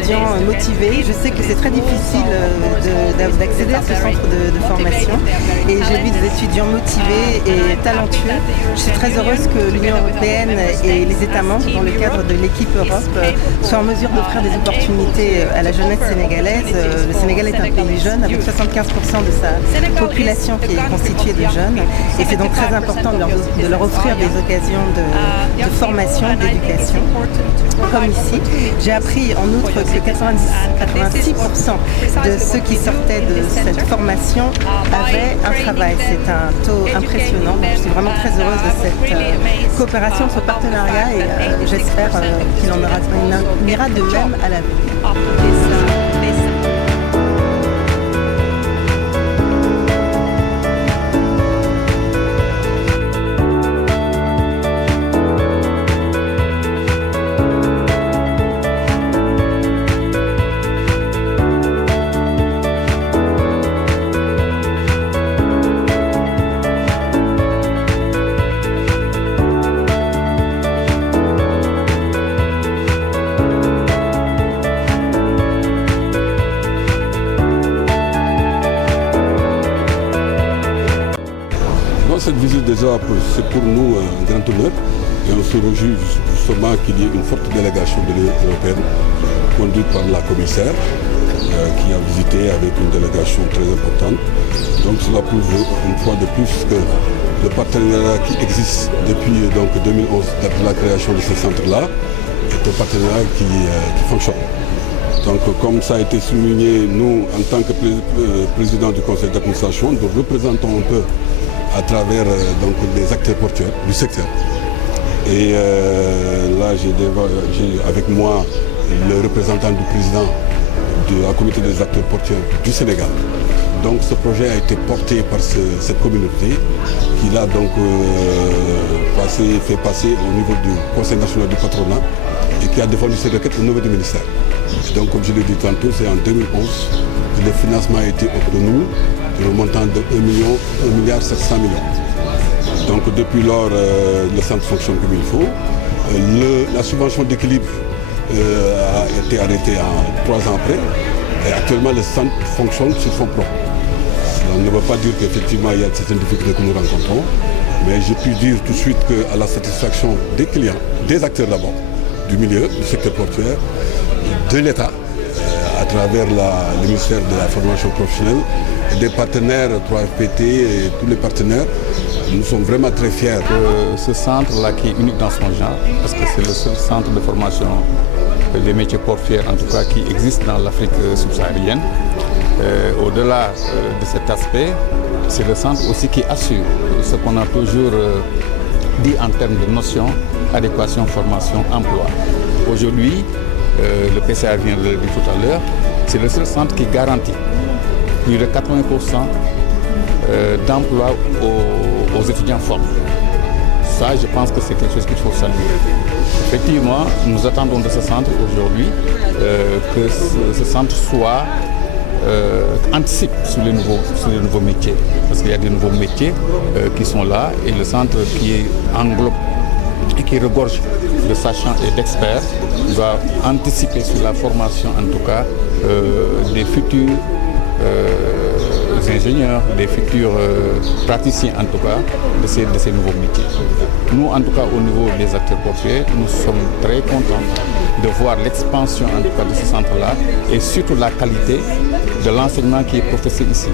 étudiants motivés. Je sais que c'est très difficile d'accéder à ce centre de formation et j'ai vu des étudiants motivés et talentueux. Je suis très heureuse que l'Union européenne et les États membres, dans le cadre de l'équipe Europe, soient en mesure d'offrir des opportunités à la jeunesse sénégalaise. Le Sénégal est un pays jeune avec 75% de sa population qui est constituée de jeunes et c'est donc très important de leur offrir des occasions de formation, d'éducation. Comme ici, j'ai appris en outre que 86% de ceux qui sortaient de cette formation avaient un travail. C'est un taux impressionnant. Donc, je suis vraiment très heureuse de cette coopération, de ce partenariat et j'espère qu'il en ira de même à l'avenir. Cette visite déjà, c'est pour nous un grand honneur et on se réjouit justement qu'il y ait une forte délégation de l'Union européenne conduite par la commissaire qui a visité avec une délégation très importante. Donc cela prouve une fois de plus que le partenariat qui existe depuis 2011, depuis la création de ce centre-là, est un partenariat qui fonctionne. Donc comme ça a été souligné, nous en tant que président du conseil d'administration, nous représentons un peu à travers les acteurs portuaires du secteur. Et là, j'ai avec moi le représentant du président de la communauté des acteurs portuaires du Sénégal. Donc ce projet a été porté par cette communauté qui l'a donc fait passer au niveau du Conseil national du patronat et qui a défendu ses requêtes au niveau du ministère. Et donc comme je l'ai dit tantôt, c'est en 2011 que le financement a été obtenu le montant de 1,7 milliard. Donc depuis lors, le centre fonctionne comme il faut. La subvention d'équilibre a été arrêtée 3 ans après. Et actuellement, le centre fonctionne sur son propre. Ça ne veut pas dire qu'effectivement, il y a certaines difficultés que nous rencontrons. Mais je puis dire tout de suite qu'à la satisfaction des clients, des acteurs d'abord, du milieu, du secteur portuaire, de l'État, à travers le ministère de la formation professionnelle, des partenaires 3FPT et tous les partenaires, nous sommes vraiment très fiers. Ce centre-là qui est unique dans son genre, parce que c'est le seul centre de formation des métiers portuaires, en tout cas, qui existe dans l'Afrique subsaharienne. Au-delà de cet aspect, c'est le centre aussi qui assure ce qu'on a toujours dit en termes de notion, adéquation, formation, emploi. Aujourd'hui, le PCA vient de le dire tout à l'heure, c'est le seul centre qui garantit plus de 80% d'emploi aux étudiants formés. Ça, je pense que c'est quelque chose qu'il faut saluer. Effectivement, nous attendons de ce centre aujourd'hui que ce centre soit anticipe sur les nouveaux métiers. Parce qu'il y a des nouveaux métiers qui sont là et le centre qui englobe et qui regorge de sachants et d'experts doit anticiper sur la formation, en tout cas, des futurs ingénieurs, des futurs praticiens, en tout cas, de ces nouveaux métiers. Nous, en tout cas, au niveau des acteurs portuaires, nous sommes très contents de voir l'expansion, en tout cas, de ce centre-là et surtout la qualité de l'enseignement qui est professé ici.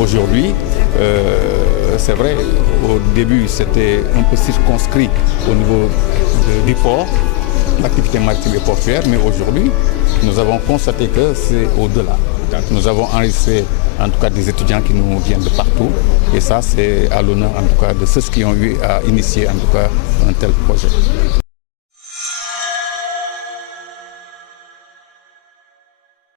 Aujourd'hui, c'est vrai, au début, c'était un peu circonscrit au niveau du port, l'activité maritime et portuaire, mais aujourd'hui, nous avons constaté que c'est au-delà. Nous avons enregistré en tout cas des étudiants qui nous viennent de partout et ça c'est à l'honneur en tout cas de ceux qui ont eu à initier en tout cas un tel projet.